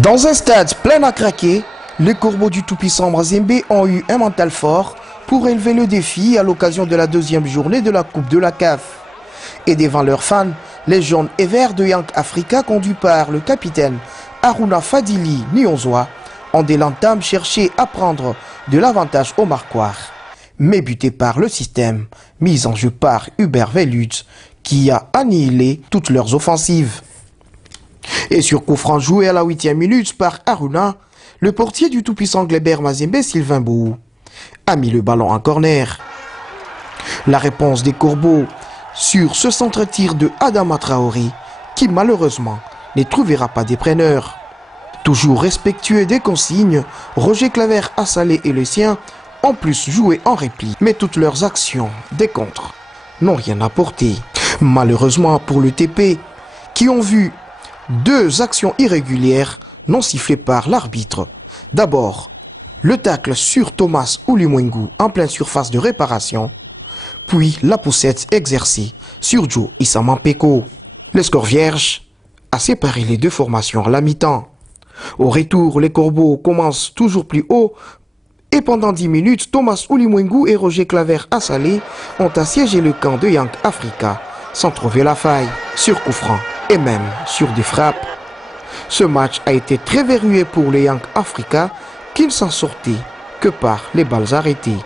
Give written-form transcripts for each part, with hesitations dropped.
Dans un stade plein à craquer, les Corbeaux du tout-puissant Mazembe ont eu un mental fort pour élever le défi à l'occasion de la deuxième journée de la Coupe de la CAF. Et devant leurs fans, les jaunes et verts de Young Africa, conduits par le capitaine Haruna Fadili Nyonzoa, ont dès l'entame cherché à prendre de l'avantage au marquoir, mais butés par le système mis en jeu par Hubert Velutz, qui a annihilé toutes leurs offensives. Et sur coup franc joué à la 8e minute par Haruna, le portier du tout-puissant Gleber Mazembe, Sylvain Bou, a mis le ballon en corner. La réponse des Corbeaux sur ce centre-tir de Adama Traoré, qui malheureusement ne trouvera pas des preneurs. Toujours respectueux des consignes, Roger Claver, Assalé et le sien ont plus joué en repli, mais toutes leurs actions des contres n'ont rien apporté. Malheureusement pour le TP, qui ont vu deux actions irrégulières non sifflées par l'arbitre. D'abord, le tacle sur Thomas Ulimwengu en pleine surface de réparation, puis la poussette exercée sur Joe Isamampeko. Le score vierge a séparé les deux formations à la mi-temps. Au retour, les Corbeaux commencent toujours plus haut et pendant 10 minutes, Thomas Ulimwengu et Roger Claver Assalé ont assiégé le camp de Young Africa sans trouver la faille sur coup franc et même sur des frappes. Ce match a été très verrouillé pour les Young Africa qui ne s'en sortaient que par les balles arrêtées,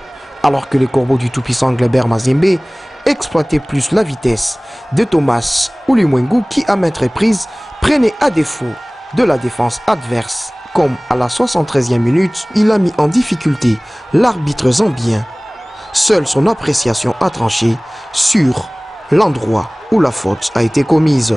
alors que les Corbeaux du tout-puissant Gleber Mazembe exploitaient plus la vitesse de Thomas Ulimwengu qui à maintes reprises prenait à défaut de la défense adverse. Comme à la 73e minute, il a mis en difficulté l'arbitre zambien. Seule son appréciation a tranché sur l'endroit où la faute a été commise.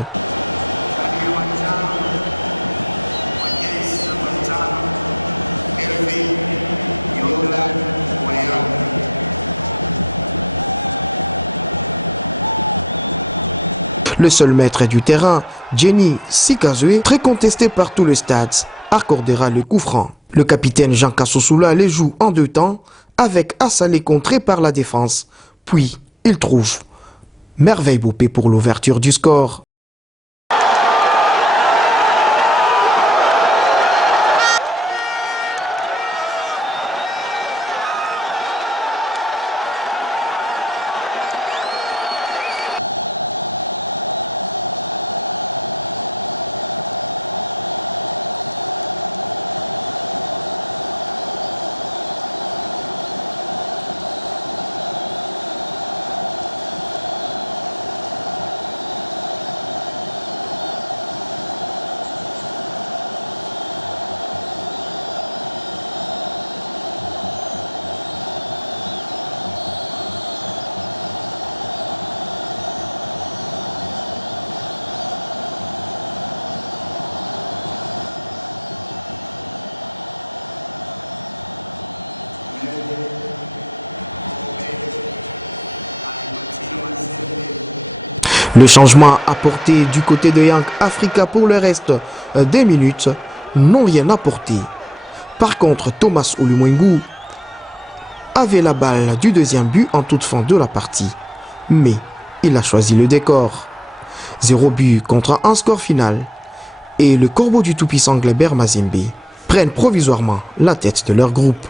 Le seul maître du terrain, Jenny Sikazwe, très contesté par tout le stade, accordera le coup franc. Le capitaine Jean Kasosula les joue en deux temps, avec Assalé contré par la défense. Puis, il trouve Merveille Bopé pour l'ouverture du score. Le changement apporté du côté de Young Africa pour le reste des minutes n'ont rien apporté. Par contre, Thomas Ulimwengu avait la balle du deuxième but en toute fin de la partie. Mais il a choisi le décor. 0 but contre un score final. Et le Corbeau du tout-puissant Gleber Mazembe prennent provisoirement la tête de leur groupe.